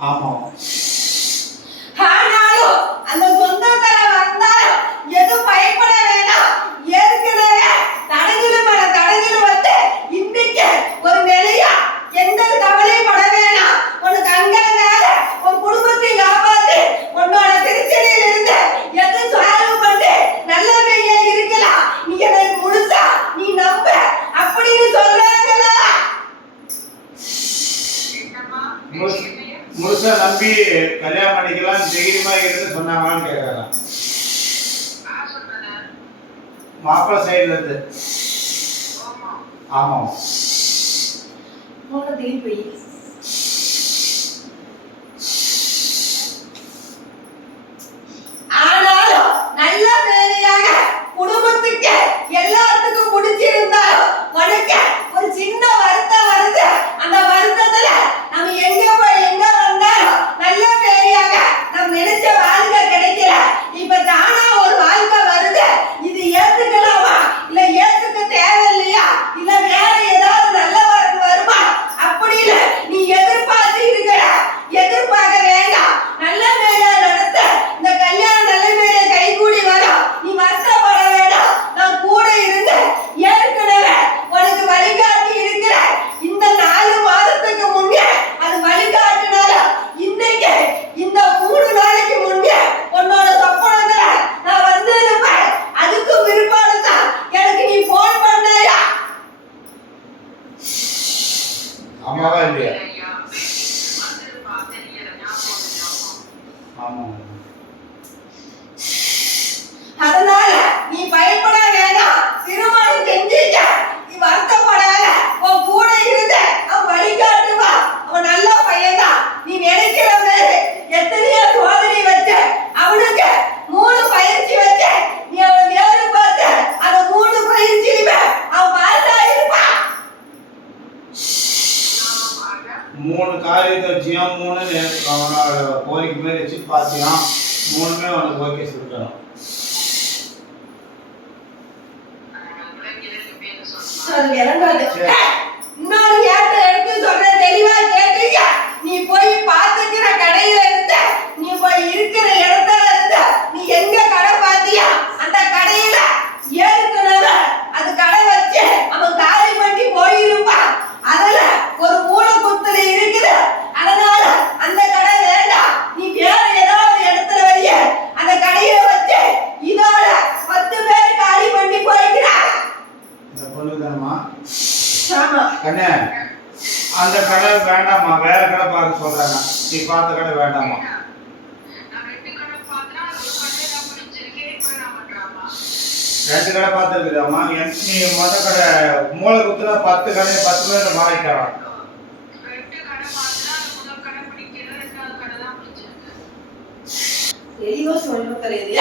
阿宝。புருஷனை நம்பி கல்யாணம் பண்ணிக்கலாம் தைரியமா இருந்து சொன்னாங்களான்னு கேட்கறாங்க மாப்பிள்ள சைடுல இருந்து. ஆமாம். ஆமாம். காரியத்தை வச்சியும் மூணு அவனோட கோரிக்கை மாதிரி வச்சு பார்த்தியான் மூணுமே அவனுக்கு ஓகே சொல்லிட்டோம் அது இறங்காது. இன்னொரு அந்த கடை வேண்டாமா? வேற கடை பார்க்க சொல்றாங்க. நீ பார்த்த கடை வேண்டாமா? ரெண்டு கடை பார்த்துருக்குதாம்மா. என் நீ மொத கடை மூளை குத்துல பத்து கடை பத்து பேர் மாறிட்டான் தெளிவா சொல்லணும் தெரியுது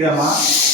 干嘛？